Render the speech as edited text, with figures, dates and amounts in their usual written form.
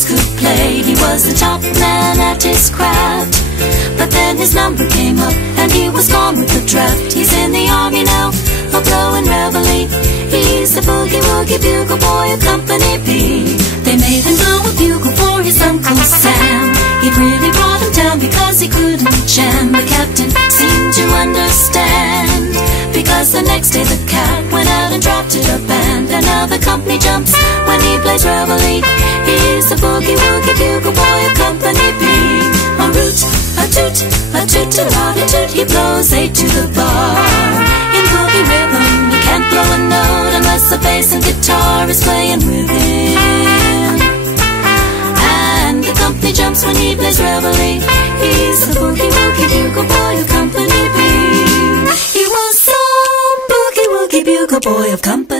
notes could play. He was the top man at his craft. But then his number came up and he was gone with the draft. He's in the army now, a blowing reveille. He's the boogie-woogie bugle boy of Company B. They made him blow a bugle for his Uncle Sam. He'd really brought him down because he couldn't jam. The captain seemed to understand, because the next day the cat went out and drafted a band. And now the company jumps when he plays reveille. He's the boogie-woogie bugle boy of Company B. En route, a toot-a-toot, he blows 8 to the bar. In boogie rhythm, you can't blow a note unless the bass and guitar is playing with him. And the company jumps when he plays reveille. He's the boogie-woogie bugle boy of Company B. He was the boogie-woogie bugle boy of Company B.